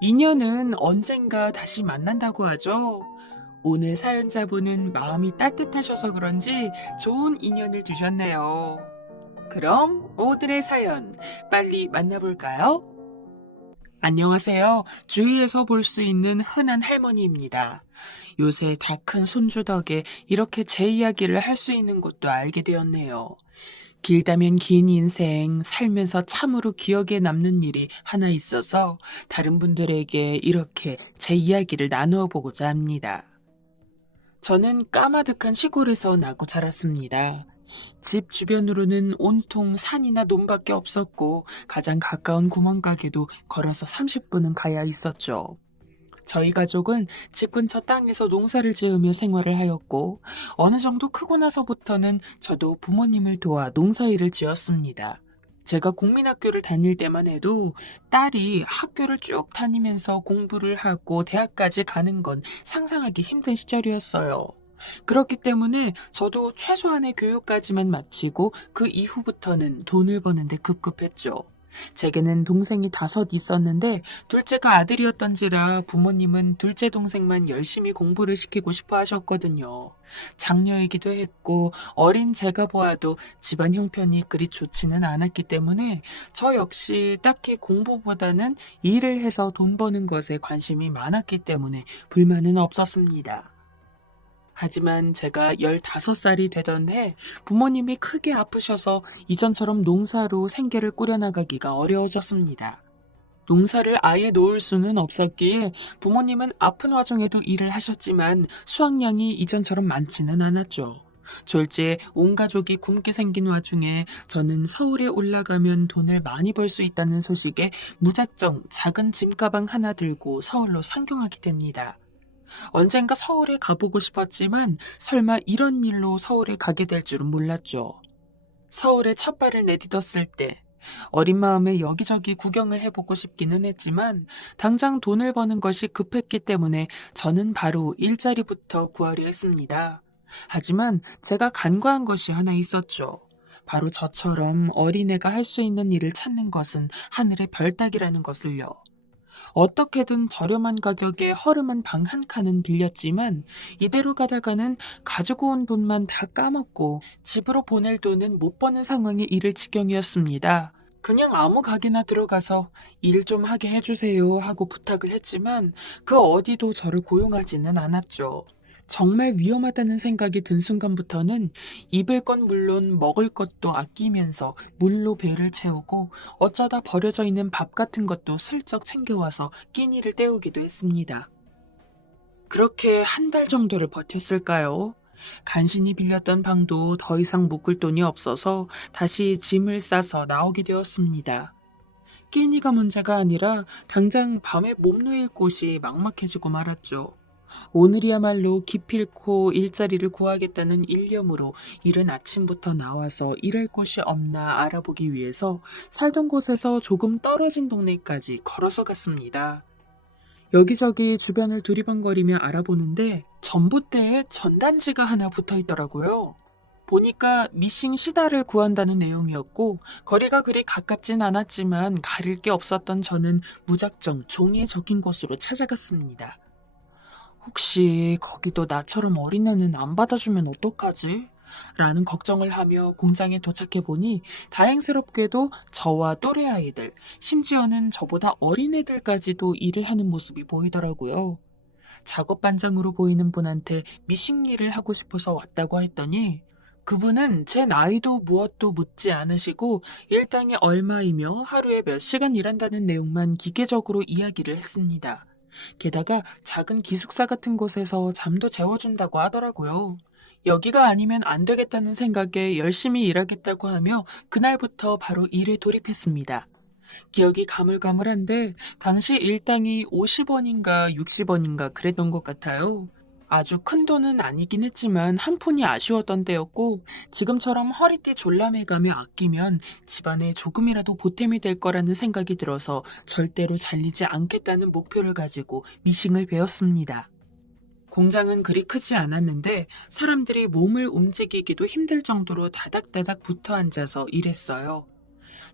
인연은 언젠가 다시 만난다고 하죠. 오늘 사연자분은 마음이 따뜻하셔서 그런지 좋은 인연을 주셨네요. 그럼 오늘의 사연 빨리 만나볼까요? 안녕하세요. 주위에서 볼 수 있는 흔한 할머니입니다. 요새 다 큰 손주 덕에 이렇게 제 이야기를 할 수 있는 것도 알게 되었네요. 길다면 긴 인생, 살면서 참으로 기억에 남는 일이 하나 있어서 다른 분들에게 이렇게 제 이야기를 나누어 보고자 합니다. 저는 까마득한 시골에서 나고 자랐습니다. 집 주변으로는 온통 산이나 논밖에 없었고 가장 가까운 구멍가게도 걸어서 30분은 가야 있었죠. 저희 가족은 집 근처 땅에서 농사를 지으며 생활을 하였고 어느 정도 크고 나서부터는 저도 부모님을 도와 농사일을 지었습니다. 제가 국민학교를 다닐 때만 해도 딸이 학교를 쭉 다니면서 공부를 하고 대학까지 가는 건 상상하기 힘든 시절이었어요. 그렇기 때문에 저도 최소한의 교육까지만 마치고 그 이후부터는 돈을 버는데 급급했죠. 제게는 동생이 5 있었는데 둘째가 아들이었던지라 부모님은 둘째 동생만 열심히 공부를 시키고 싶어 하셨거든요. 장녀이기도 했고 어린 제가 보아도 집안 형편이 그리 좋지는 않았기 때문에 저 역시 딱히 공부보다는 일을 해서 돈 버는 것에 관심이 많았기 때문에 불만은 없었습니다. 하지만 제가 15살이 되던 해 부모님이 크게 아프셔서 이전처럼 농사로 생계를 꾸려나가기가 어려워졌습니다. 농사를 아예 놓을 수는 없었기에 부모님은 아픈 와중에도 일을 하셨지만 수확량이 이전처럼 많지는 않았죠. 졸지에 온 가족이 굶게 생긴 와중에 저는 서울에 올라가면 돈을 많이 벌 수 있다는 소식에 무작정 작은 짐가방 하나 들고 서울로 상경하게 됩니다. 언젠가 서울에 가보고 싶었지만 설마 이런 일로 서울에 가게 될 줄은 몰랐죠. 서울에 첫 발을 내딛었을 때 어린 마음에 여기저기 구경을 해보고 싶기는 했지만 당장 돈을 버는 것이 급했기 때문에 저는 바로 일자리부터 구하려 했습니다. 하지만 제가 간과한 것이 하나 있었죠. 바로 저처럼 어린애가 할 수 있는 일을 찾는 것은 하늘의 별 따기라는 것을요. 어떻게든 저렴한 가격에 허름한 방 한 칸은 빌렸지만 이대로 가다가는 가지고 온 돈만 다 까먹고 집으로 보낼 돈은 못 버는 상황에 이를 지경이었습니다. 그냥 아무 가게나 들어가서 일 좀 하게 해주세요 하고 부탁을 했지만 그 어디도 저를 고용하지는 않았죠. 정말 위험하다는 생각이 든 순간부터는 입을 건 물론 먹을 것도 아끼면서 물로 배를 채우고 어쩌다 버려져 있는 밥 같은 것도 슬쩍 챙겨와서 끼니를 때우기도 했습니다. 그렇게 한 달 정도를 버텼을까요? 간신히 빌렸던 방도 더 이상 묵을 돈이 없어서 다시 짐을 싸서 나오게 되었습니다. 끼니가 문제가 아니라 당장 밤에 몸 놓일 곳이 막막해지고 말았죠. 오늘이야말로 기필코 일자리를 구하겠다는 일념으로 이른 아침부터 나와서 일할 곳이 없나 알아보기 위해서 살던 곳에서 조금 떨어진 동네까지 걸어서 갔습니다. 여기저기 주변을 두리번거리며 알아보는데 전봇대에 전단지가 하나 붙어 있더라고요. 보니까 미싱 시다를 구한다는 내용이었고 거리가 그리 가깝진 않았지만 가릴 게 없었던 저는 무작정 종이에 적힌 곳으로 찾아갔습니다. 혹시 거기도 나처럼 어린애는 안 받아주면 어떡하지? 라는 걱정을 하며 공장에 도착해보니 다행스럽게도 저와 또래 아이들, 심지어는 저보다 어린애들까지도 일을 하는 모습이 보이더라고요. 작업 반장으로 보이는 분한테 미싱 일을 하고 싶어서 왔다고 했더니 그분은 제 나이도 무엇도 묻지 않으시고 일당이 얼마이며 하루에 몇 시간 일한다는 내용만 기계적으로 이야기를 했습니다. 게다가 작은 기숙사 같은 곳에서 잠도 재워준다고 하더라고요. 여기가 아니면 안 되겠다는 생각에 열심히 일하겠다고 하며 그날부터 바로 일에 돌입했습니다. 기억이 가물가물한데 당시 일당이 50원인가 60원인가 그랬던 것 같아요. 아주 큰 돈은 아니긴 했지만 한 푼이 아쉬웠던 때였고 지금처럼 허리띠 졸라매가며 아끼면 집안에 조금이라도 보탬이 될 거라는 생각이 들어서 절대로 잘리지 않겠다는 목표를 가지고 미싱을 배웠습니다. 공장은 그리 크지 않았는데 사람들이 몸을 움직이기도 힘들 정도로 다닥다닥 붙어 앉아서 일했어요.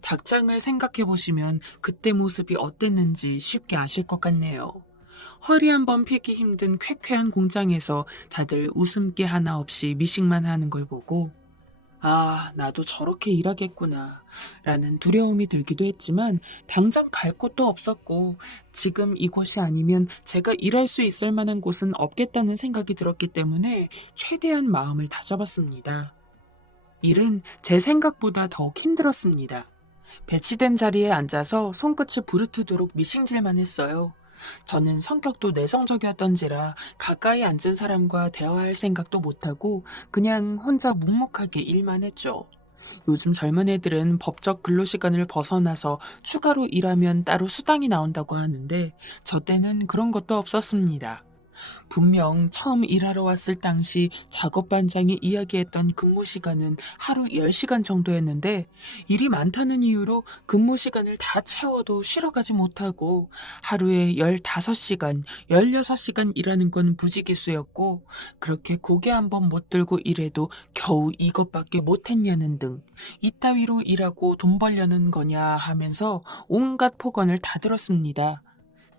닭장을 생각해 보시면 그때 모습이 어땠는지 쉽게 아실 것 같네요. 허리 한번 펴기 힘든 쾌쾌한 공장에서 다들 웃음기 하나 없이 미식만 하는 걸 보고 아, 나도 저렇게 일하겠구나 라는 두려움이 들기도 했지만 당장 갈 곳도 없었고 지금 이곳이 아니면 제가 일할 수 있을 만한 곳은 없겠다는 생각이 들었기 때문에 최대한 마음을 다잡았습니다. 일은 제 생각보다 더욱 힘들었습니다. 배치된 자리에 앉아서 손끝이 부르트도록 미싱질만 했어요. 저는 성격도 내성적이었던지라 가까이 앉은 사람과 대화할 생각도 못하고 그냥 혼자 묵묵하게 일만 했죠. 요즘 젊은 애들은 법적 근로시간을 벗어나서 추가로 일하면 따로 수당이 나온다고 하는데 저 때는 그런 것도 없었습니다. 분명 처음 일하러 왔을 당시 작업반장이 이야기했던 근무 시간은 하루 10시간 정도였는데 일이 많다는 이유로 근무 시간을 다 채워도 쉬러 가지 못하고 하루에 15시간, 16시간 일하는 건 부지기수였고 그렇게 고개 한번 못 들고 일해도 겨우 이것밖에 못했냐는 등 이따위로 일하고 돈 벌려는 거냐 하면서 온갖 폭언을 다 들었습니다.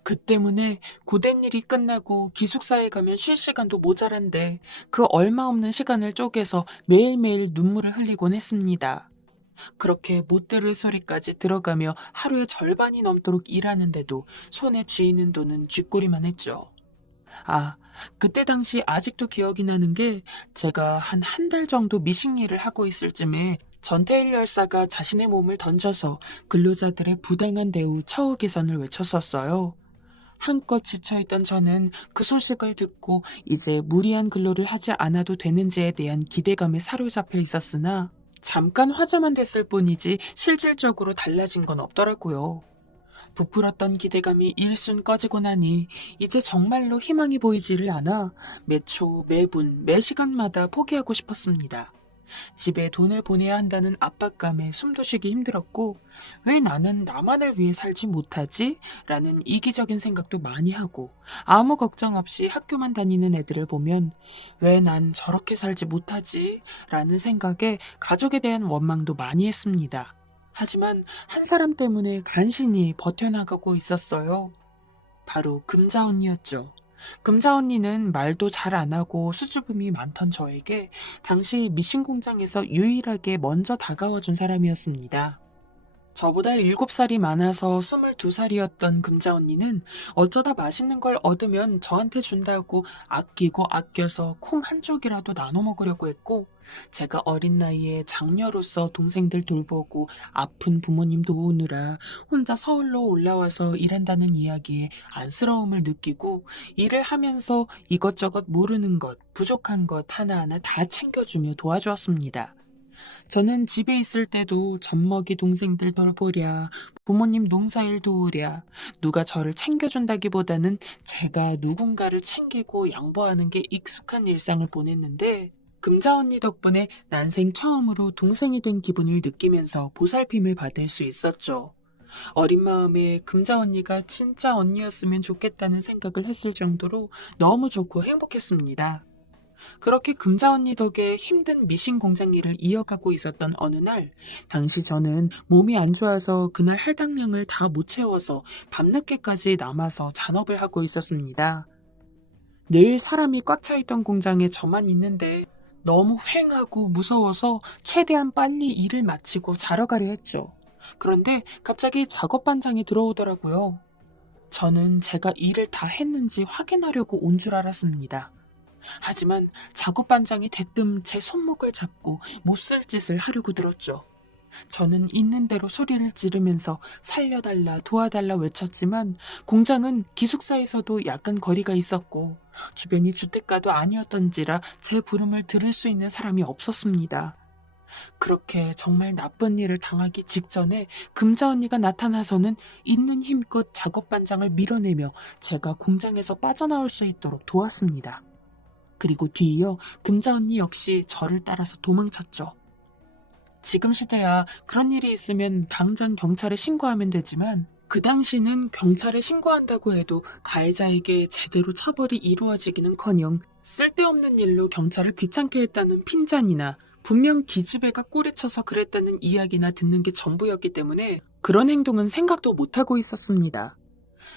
그 때문에 고된 일이 끝나고 기숙사에 가면 쉴 시간도 모자란데 그 얼마 없는 시간을 쪼개서 매일매일 눈물을 흘리곤 했습니다. 그렇게 못 들을 소리까지 들어가며 하루의 절반이 넘도록 일하는데도 손에 쥐이는 돈은 쥐꼬리만 했죠. 아, 그때 당시 아직도 기억이 나는 게 제가 한 달 정도 미싱 일을 하고 있을 쯤에 전태일 열사가 자신의 몸을 던져서 근로자들의 부당한 대우 처우 개선을 외쳤었어요. 한껏 지쳐있던 저는 그 소식을 듣고 이제 무리한 근로를 하지 않아도 되는지에 대한 기대감에 사로잡혀 있었으나 잠깐 화제만 됐을 뿐이지 실질적으로 달라진 건 없더라고요. 부풀었던 기대감이 일순 꺼지고 나니 이제 정말로 희망이 보이지를 않아 매 초, 매분, 매 시간마다 포기하고 싶었습니다. 집에 돈을 보내야 한다는 압박감에 숨도 쉬기 힘들었고 왜 나는 나만을 위해 살지 못하지? 라는 이기적인 생각도 많이 하고 아무 걱정 없이 학교만 다니는 애들을 보면 왜 난 저렇게 살지 못하지? 라는 생각에 가족에 대한 원망도 많이 했습니다. 하지만 한 사람 때문에 간신히 버텨나가고 있었어요. 바로 금자 언니였죠. 금자 언니는 말도 잘 안 하고 수줍음이 많던 저에게 당시 미싱 공장에서 유일하게 먼저 다가와 준 사람이었습니다. 저보다 7살이 많아서 22살이었던 금자 언니는 어쩌다 맛있는 걸 얻으면 저한테 준다고 아끼고 아껴서 콩 한 쪽이라도 나눠 먹으려고 했고 제가 어린 나이에 장녀로서 동생들 돌보고 아픈 부모님 도우느라 혼자 서울로 올라와서 일한다는 이야기에 안쓰러움을 느끼고 일을 하면서 이것저것 모르는 것, 부족한 것 하나하나 다 챙겨주며 도와주었습니다. 저는 집에 있을 때도 젖먹이 동생들 돌보랴, 부모님 농사일 도우랴, 누가 저를 챙겨준다기보다는 제가 누군가를 챙기고 양보하는 게 익숙한 일상을 보냈는데 금자 언니 덕분에 난생 처음으로 동생이 된 기분을 느끼면서 보살핌을 받을 수 있었죠. 어린 마음에 금자 언니가 진짜 언니였으면 좋겠다는 생각을 했을 정도로 너무 좋고 행복했습니다. 그렇게 금자 언니 덕에 힘든 미싱 공장 일을 이어가고 있었던 어느 날, 당시 저는 몸이 안 좋아서 그날 할당량을 다 못 채워서 밤늦게까지 남아서 잔업을 하고 있었습니다. 늘 사람이 꽉 차 있던 공장에 저만 있는데 너무 휑하고 무서워서 최대한 빨리 일을 마치고 자러 가려 했죠. 그런데 갑자기 작업반장이 들어오더라고요. 저는 제가 일을 다 했는지 확인하려고 온 줄 알았습니다. 하지만 작업반장이 대뜸 제 손목을 잡고 못쓸 짓을 하려고 들었죠. 저는 있는 대로 소리를 지르면서 살려달라 도와달라 외쳤지만 공장은 기숙사에서도 약간 거리가 있었고 주변이 주택가도 아니었던지라 제 부름을 들을 수 있는 사람이 없었습니다. 그렇게 정말 나쁜 일을 당하기 직전에 금자 언니가 나타나서는 있는 힘껏 작업반장을 밀어내며 제가 공장에서 빠져나올 수 있도록 도왔습니다. 그리고 뒤이어 금자 언니 역시 저를 따라서 도망쳤죠. 지금 시대야 그런 일이 있으면 당장 경찰에 신고하면 되지만 그 당시는 경찰에 신고한다고 해도 가해자에게 제대로 처벌이 이루어지기는커녕 쓸데없는 일로 경찰을 귀찮게 했다는 핀잔이나 분명 기집애가 꼬리쳐서 그랬다는 이야기나 듣는 게 전부였기 때문에 그런 행동은 생각도 못하고 있었습니다.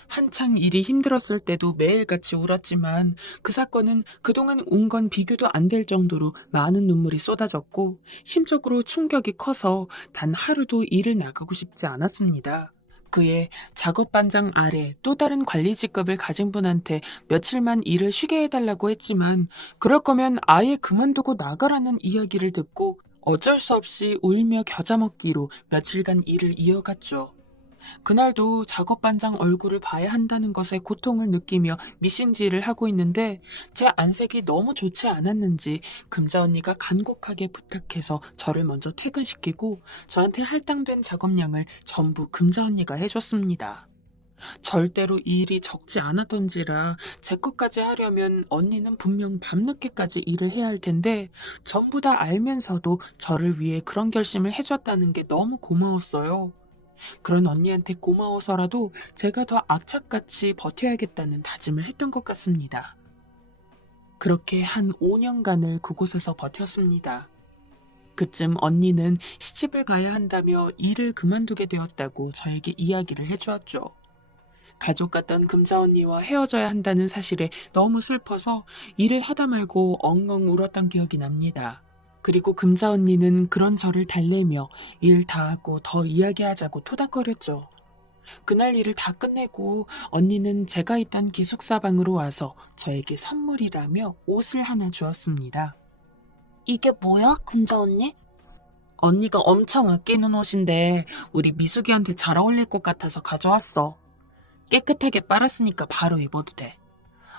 한창 일이 힘들었을 때도 매일같이 울었지만 그 사건은 그동안 운 건 비교도 안 될 정도로 많은 눈물이 쏟아졌고 심적으로 충격이 커서 단 하루도 일을 나가고 싶지 않았습니다. 그의 작업반장 아래 또 다른 관리 직급을 가진 분한테 며칠만 일을 쉬게 해달라고 했지만 그럴 거면 아예 그만두고 나가라는 이야기를 듣고 어쩔 수 없이 울며 겨자 먹기로 며칠간 일을 이어갔죠. 그날도 작업반장 얼굴을 봐야 한다는 것에 고통을 느끼며 미신지를 하고 있는데 제 안색이 너무 좋지 않았는지 금자 언니가 간곡하게 부탁해서 저를 먼저 퇴근시키고 저한테 할당된 작업량을 전부 금자 언니가 해줬습니다. 절대로 이 일이 적지 않았던지라 제 것까지 하려면 언니는 분명 밤늦게까지 일을 해야 할 텐데 전부 다 알면서도 저를 위해 그런 결심을 해줬다는 게 너무 고마웠어요. 그런 언니한테 고마워서라도 제가 더 악착같이 버텨야겠다는 다짐을 했던 것 같습니다. 그렇게 한 5년간을 그곳에서 버텼습니다. 그쯤 언니는 시집을 가야 한다며 일을 그만두게 되었다고 저에게 이야기를 해주었죠. 가족 같던 금자 언니와 헤어져야 한다는 사실에 너무 슬퍼서 일을 하다 말고 엉엉 울었던 기억이 납니다. 그리고 금자 언니는 그런 저를 달래며 일 다 하고 더 이야기하자고 토닥거렸죠. 그날 일을 다 끝내고 언니는 제가 있던 기숙사 방으로 와서 저에게 선물이라며 옷을 하나 주었습니다. 이게 뭐야, 금자 언니? 언니가 엄청 아끼는 옷인데 우리 미숙이한테 잘 어울릴 것 같아서 가져왔어. 깨끗하게 빨았으니까 바로 입어도 돼.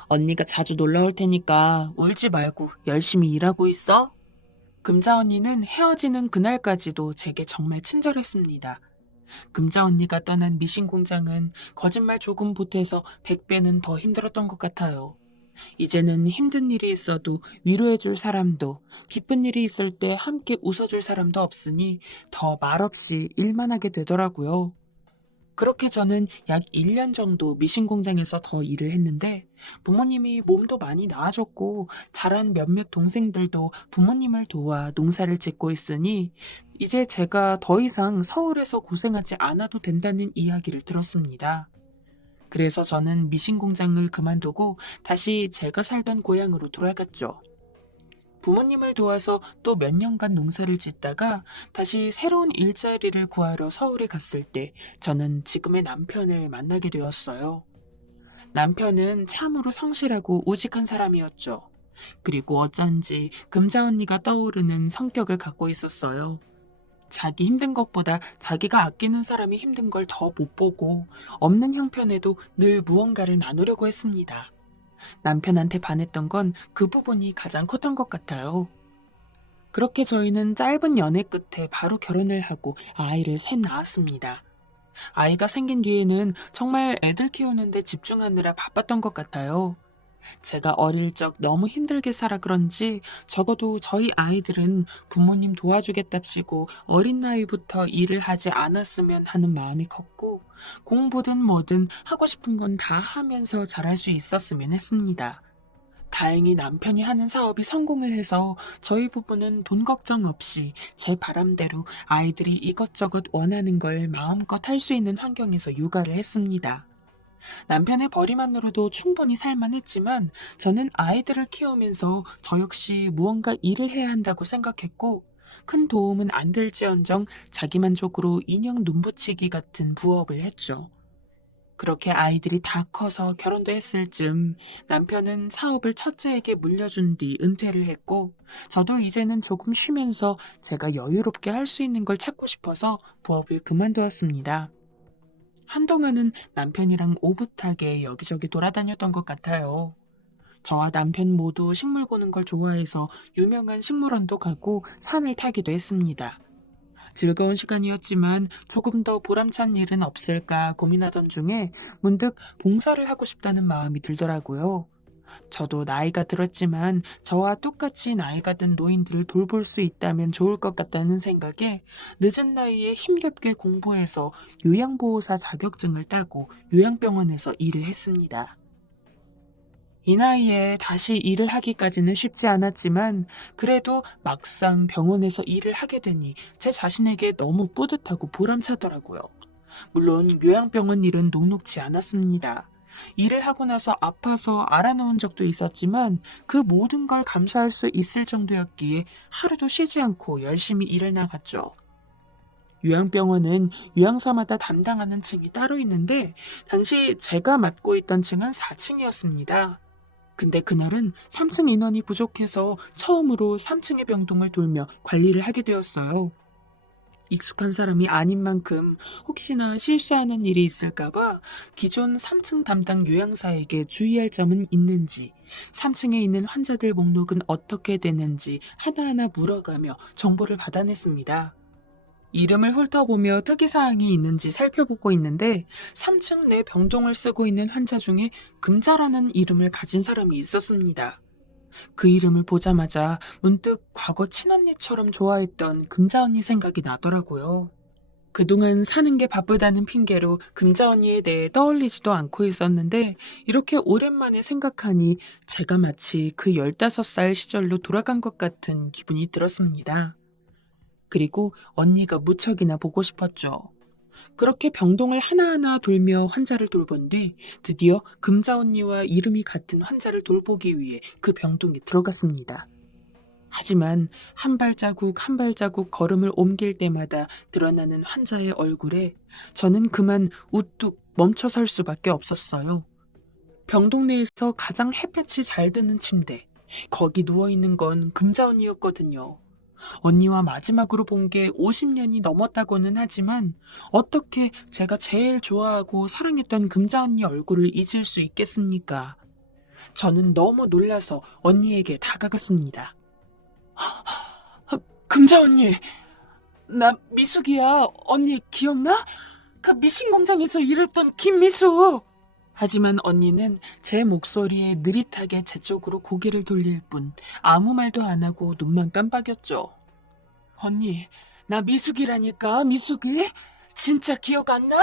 언니가 자주 놀러 올 테니까 울지 말고 열심히 일하고 있어. 금자 언니는 헤어지는 그날까지도 제게 정말 친절했습니다. 금자 언니가 떠난 미신 공장은 거짓말 조금 보태서 100배는 더 힘들었던 것 같아요. 이제는 힘든 일이 있어도 위로해줄 사람도, 기쁜 일이 있을 때 함께 웃어줄 사람도 없으니 더 말없이 일만 하게 되더라고요. 그렇게 저는 약 1년 정도 미신 공장에서 더 일을 했는데 부모님이 몸도 많이 나아졌고 자란 몇몇 동생들도 부모님을 도와 농사를 짓고 있으니 이제 제가 더 이상 서울에서 고생하지 않아도 된다는 이야기를 들었습니다. 그래서 저는 미신 공장을 그만두고 다시 제가 살던 고향으로 돌아갔죠. 부모님을 도와서 또 몇 년간 농사를 짓다가 다시 새로운 일자리를 구하러 서울에 갔을 때 저는 지금의 남편을 만나게 되었어요. 남편은 참으로 성실하고 우직한 사람이었죠. 그리고 어쩐지 금자 언니가 떠오르는 성격을 갖고 있었어요. 자기 힘든 것보다 자기가 아끼는 사람이 힘든 걸 더 못 보고 없는 형편에도 늘 무언가를 나누려고 했습니다. 남편한테 반했던 건 그 부분이 가장 컸던 것 같아요. 그렇게 저희는 짧은 연애 끝에 바로 결혼을 하고 아이를 셋 낳았습니다. 아이가 생긴 뒤에는 정말 애들 키우는데 집중하느라 바빴던 것 같아요. 제가 어릴 적 너무 힘들게 살아 그런지 적어도 저희 아이들은 부모님 도와주겠답시고 어린 나이부터 일을 하지 않았으면 하는 마음이 컸고 공부든 뭐든 하고 싶은 건 다 하면서 잘할 수 있었으면 했습니다. 다행히 남편이 하는 사업이 성공을 해서 저희 부부는 돈 걱정 없이 제 바람대로 아이들이 이것저것 원하는 걸 마음껏 할 수 있는 환경에서 육아를 했습니다. 남편의 벌이만으로도 충분히 살만했지만 저는 아이들을 키우면서 저 역시 무언가 일을 해야 한다고 생각했고 큰 도움은 안 될지언정 자기만족으로 인형 눈붙이기 같은 부업을 했죠. 그렇게 아이들이 다 커서 결혼도 했을 즈음 남편은 사업을 첫째에게 물려준 뒤 은퇴를 했고 저도 이제는 조금 쉬면서 제가 여유롭게 할 수 있는 걸 찾고 싶어서 부업을 그만두었습니다. 한동안은 남편이랑 오붓하게 여기저기 돌아다녔던 것 같아요. 저와 남편 모두 식물 보는 걸 좋아해서 유명한 식물원도 가고 산을 타기도 했습니다. 즐거운 시간이었지만 조금 더 보람찬 일은 없을까 고민하던 중에 문득 봉사를 하고 싶다는 마음이 들더라고요. 저도 나이가 들었지만 저와 똑같이 나이가 든 노인들을 돌볼 수 있다면 좋을 것 같다는 생각에 늦은 나이에 힘겹게 공부해서 요양보호사 자격증을 따고 요양병원에서 일을 했습니다. 이 나이에 다시 일을 하기까지는 쉽지 않았지만 그래도 막상 병원에서 일을 하게 되니 제 자신에게 너무 뿌듯하고 보람차더라고요. 물론 요양병원 일은 녹록지 않았습니다. 일을 하고 나서 아파서 알아놓은 적도 있었지만 그 모든 걸 감수할 수 있을 정도였기에 하루도 쉬지 않고 열심히 일을 나갔죠. 요양병원은 요양사마다 담당하는 층이 따로 있는데 당시 제가 맡고 있던 층은 4층이었습니다. 근데 그날은 3층 인원이 부족해서 처음으로 3층의 병동을 돌며 관리를 하게 되었어요. 익숙한 사람이 아닌 만큼 혹시나 실수하는 일이 있을까봐 기존 3층 담당 요양사에게 주의할 점은 있는지, 3층에 있는 환자들 목록은 어떻게 되는지 하나하나 물어가며 정보를 받아냈습니다. 이름을 훑어보며 특이사항이 있는지 살펴보고 있는데 3층 내 병동을 쓰고 있는 환자 중에 금자라는 이름을 가진 사람이 있었습니다. 그 이름을 보자마자 문득 과거 친언니처럼 좋아했던 금자 언니 생각이 나더라고요. 그동안 사는 게 바쁘다는 핑계로 금자 언니에 대해 떠올리지도 않고 있었는데 이렇게 오랜만에 생각하니 제가 마치 그 15살 시절로 돌아간 것 같은 기분이 들었습니다. 그리고 언니가 무척이나 보고 싶었죠. 그렇게 병동을 하나하나 돌며 환자를 돌본 뒤 드디어 금자 언니와 이름이 같은 환자를 돌보기 위해 그 병동에 들어갔습니다. 하지만 한 발자국 한 발자국 걸음을 옮길 때마다 드러나는 환자의 얼굴에 저는 그만 우뚝 멈춰설 수밖에 없었어요. 병동 내에서 가장 햇볕이 잘 드는 침대, 거기 누워있는 건 금자 언니였거든요. 언니와 마지막으로 본 게 50년이 넘었다고는 하지만 어떻게 제가 제일 좋아하고 사랑했던 금자 언니 얼굴을 잊을 수 있겠습니까? 저는 너무 놀라서 언니에게 다가갔습니다. 금자 언니, 나 미숙이야. 언니 기억나? 그 미신 공장에서 일했던 김미숙. 하지만 언니는 제 목소리에 느릿하게 제 쪽으로 고개를 돌릴 뿐 아무 말도 안 하고 눈만 깜빡였죠. 언니, 나 미숙이라니까, 미숙이? 진짜 기억 안 나?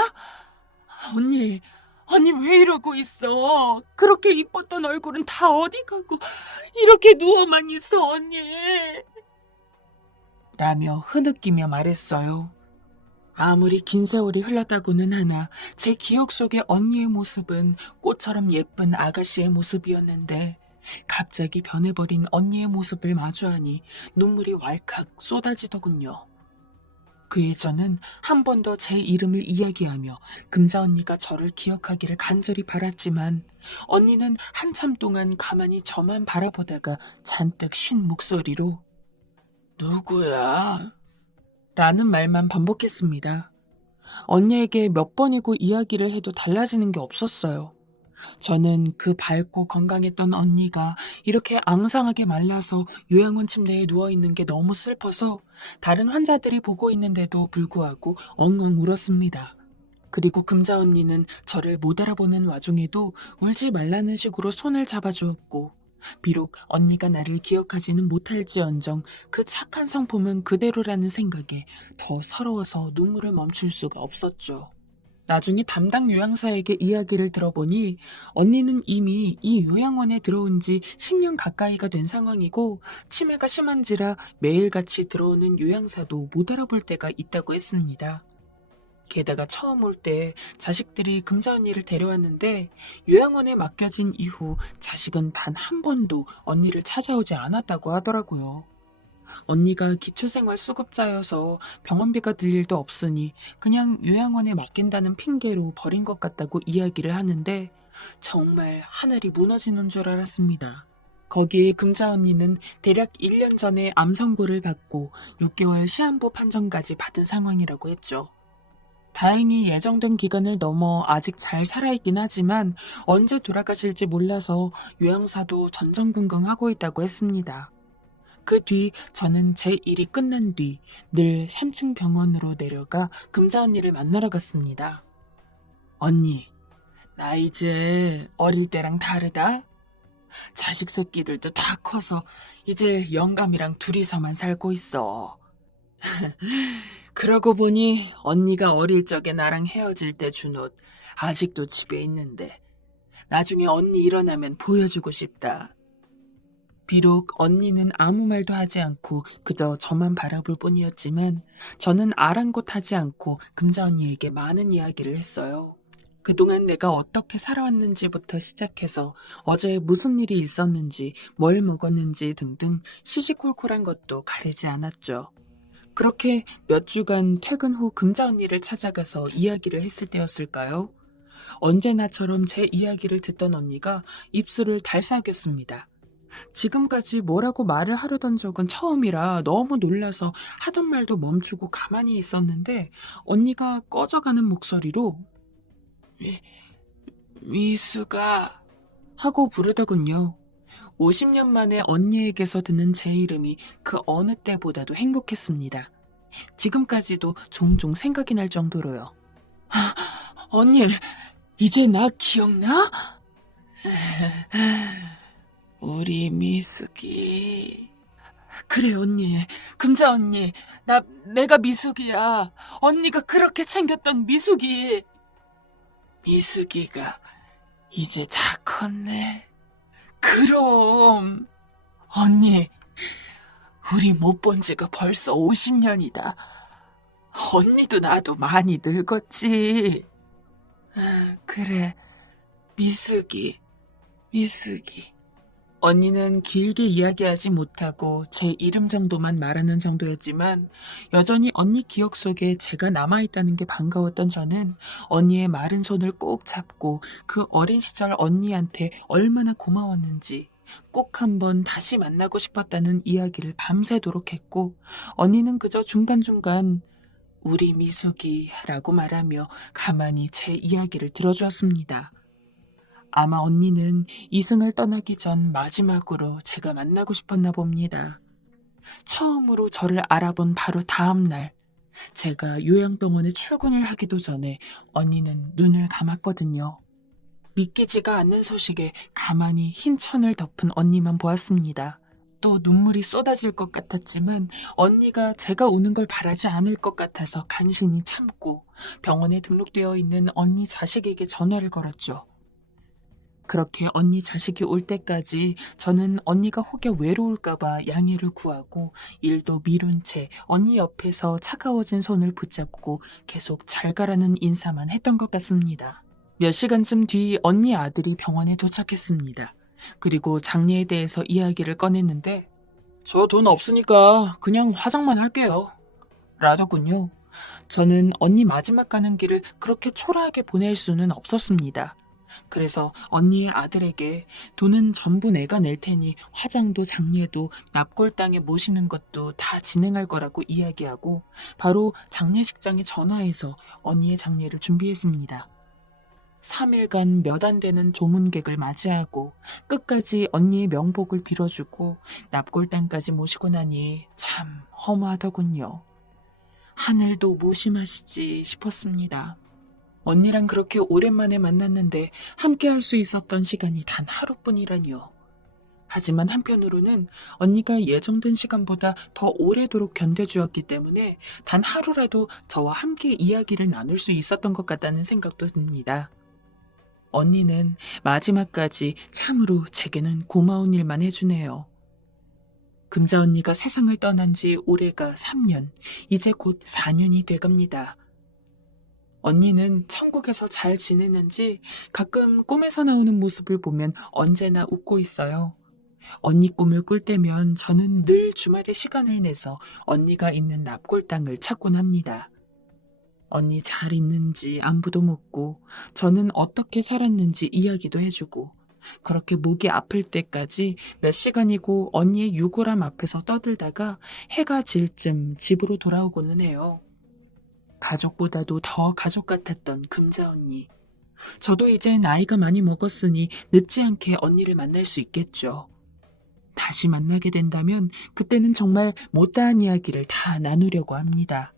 언니, 언니 왜 이러고 있어? 그렇게 이뻤던 얼굴은 다 어디 가고 이렇게 누워만 있어, 언니. 라며 흐느끼며 말했어요. 아무리 긴 세월이 흘렀다고는 하나 제 기억 속의 언니의 모습은 꽃처럼 예쁜 아가씨의 모습이었는데 갑자기 변해버린 언니의 모습을 마주하니 눈물이 왈칵 쏟아지더군요. 그에 저는 한 번 더 제 이름을 이야기하며 금자 언니가 저를 기억하기를 간절히 바랐지만 언니는 한참 동안 가만히 저만 바라보다가 잔뜩 쉰 목소리로 누구야? 라는 말만 반복했습니다. 언니에게 몇 번이고 이야기를 해도 달라지는 게 없었어요. 저는 그 밝고 건강했던 언니가 이렇게 앙상하게 말라서 요양원 침대에 누워있는 게 너무 슬퍼서 다른 환자들이 보고 있는데도 불구하고 엉엉 울었습니다. 그리고 금자 언니는 저를 못 알아보는 와중에도 울지 말라는 식으로 손을 잡아주었고 비록 언니가 나를 기억하지는 못할지언정 그 착한 성품은 그대로라는 생각에 더 서러워서 눈물을 멈출 수가 없었죠. 나중에 담당 요양사에게 이야기를 들어보니 언니는 이미 이 요양원에 들어온 지 10년 가까이가 된 상황이고 치매가 심한지라 매일같이 들어오는 요양사도 못 알아볼 때가 있다고 했습니다. 게다가 처음 올 때 자식들이 금자 언니를 데려왔는데 요양원에 맡겨진 이후 자식은 단 한 번도 언니를 찾아오지 않았다고 하더라고요. 언니가 기초생활 수급자여서 병원비가 들 일도 없으니 그냥 요양원에 맡긴다는 핑계로 버린 것 같다고 이야기를 하는데 정말 하늘이 무너지는 줄 알았습니다. 거기에 금자 언니는 대략 1년 전에 암 선고를 받고 6개월 시한부 판정까지 받은 상황이라고 했죠. 다행히 예정된 기간을 넘어 아직 잘 살아있긴 하지만 언제 돌아가실지 몰라서 요양사도 전전긍긍하고 있다고 했습니다. 그 뒤 저는 제 일이 끝난 뒤 늘 3층 병원으로 내려가 금자 언니를 만나러 갔습니다. 언니, 나 이제 어릴 때랑 다르다. 자식 새끼들도 다 커서 이제 영감이랑 둘이서만 살고 있어. 그러고 보니 언니가 어릴 적에 나랑 헤어질 때 준 옷 아직도 집에 있는데 나중에 언니 일어나면 보여주고 싶다. 비록 언니는 아무 말도 하지 않고 그저 저만 바라볼 뿐이었지만 저는 아랑곳하지 않고 금자 언니에게 많은 이야기를 했어요. 그동안 내가 어떻게 살아왔는지부터 시작해서 어제 무슨 일이 있었는지, 뭘 먹었는지 등등 시시콜콜한 것도 가리지 않았죠. 그렇게 몇 주간 퇴근 후 금자 언니를 찾아가서 이야기를 했을 때였을까요? 언제나처럼 제 이야기를 듣던 언니가 입술을 달싹였습니다. 지금까지 뭐라고 말을 하려던 적은 처음이라 너무 놀라서 하던 말도 멈추고 가만히 있었는데 언니가 꺼져가는 목소리로 미수가 하고 부르더군요. 50년 만에 언니에게서 듣는 제 이름이 그 어느 때보다도 행복했습니다. 지금까지도 종종 생각이 날 정도로요. 언니, 이제 나 기억나? 우리 미숙이. 그래, 언니. 금자 언니. 내가 미숙이야. 언니가 그렇게 챙겼던 미숙이. 미숙이가 이제 다 컸네. 그럼. 언니, 우리 못 본 지가 벌써 50년이다. 언니도 나도 많이 늙었지. 그래, 미숙이. 언니는 길게 이야기하지 못하고 제 이름 정도만 말하는 정도였지만 여전히 언니 기억 속에 제가 남아있다는 게 반가웠던 저는 언니의 마른 손을 꼭 잡고 그 어린 시절 언니한테 얼마나 고마웠는지 꼭 한번 다시 만나고 싶었다는 이야기를 밤새도록 했고 언니는 그저 중간중간 우리 미숙이라고 말하며 가만히 제 이야기를 들어주었습니다. 아마 언니는 이승을 떠나기 전 마지막으로 제가 만나고 싶었나 봅니다. 처음으로 저를 알아본 바로 다음 날, 제가 요양병원에 출근을 하기도 전에 언니는 눈을 감았거든요. 믿기지가 않는 소식에 가만히 흰 천을 덮은 언니만 보았습니다. 또 눈물이 쏟아질 것 같았지만 언니가 제가 우는 걸 바라지 않을 것 같아서 간신히 참고 병원에 등록되어 있는 언니 자식에게 전화를 걸었죠. 그렇게 언니 자식이 올 때까지 저는 언니가 혹여 외로울까봐 양해를 구하고 일도 미룬 채 언니 옆에서 차가워진 손을 붙잡고 계속 잘 가라는 인사만 했던 것 같습니다. 몇 시간쯤 뒤 언니 아들이 병원에 도착했습니다. 그리고 장례에 대해서 이야기를 꺼냈는데 저 돈 없으니까 그냥 화장만 할게요. 라더군요. 저는 언니 마지막 가는 길을 그렇게 초라하게 보낼 수는 없었습니다. 그래서 언니의 아들에게 돈은 전부 내가 낼 테니 화장도 장례도 납골당에 모시는 것도 다 진행할 거라고 이야기하고 바로 장례식장에 전화해서 언니의 장례를 준비했습니다. 3일간 몇 안 되는 조문객을 맞이하고 끝까지 언니의 명복을 빌어주고 납골당까지 모시고 나니 참 허무하더군요. 하늘도 무심하시지 싶었습니다. 언니랑 그렇게 오랜만에 만났는데 함께 할 수 있었던 시간이 단 하루뿐이라니요. 하지만 한편으로는 언니가 예정된 시간보다 더 오래도록 견뎌주었기 때문에 단 하루라도 저와 함께 이야기를 나눌 수 있었던 것 같다는 생각도 듭니다. 언니는 마지막까지 참으로 제게는 고마운 일만 해주네요. 금자 언니가 세상을 떠난 지 올해가 3년, 이제 곧 4년이 돼갑니다. 언니는 천국에서 잘 지내는지 가끔 꿈에서 나오는 모습을 보면 언제나 웃고 있어요. 언니 꿈을 꿀 때면 저는 늘 주말에 시간을 내서 언니가 있는 납골당을 찾곤 합니다. 언니 잘 있는지 안부도 묻고 저는 어떻게 살았는지 이야기도 해주고 그렇게 목이 아플 때까지 몇 시간이고 언니의 유골함 앞에서 떠들다가 해가 질 쯤 집으로 돌아오고는 해요. 가족보다도 더 가족 같았던 금자 언니. 저도 이제 나이가 많이 먹었으니 늦지 않게 언니를 만날 수 있겠죠. 다시 만나게 된다면 그때는 정말 못다한 이야기를 다 나누려고 합니다.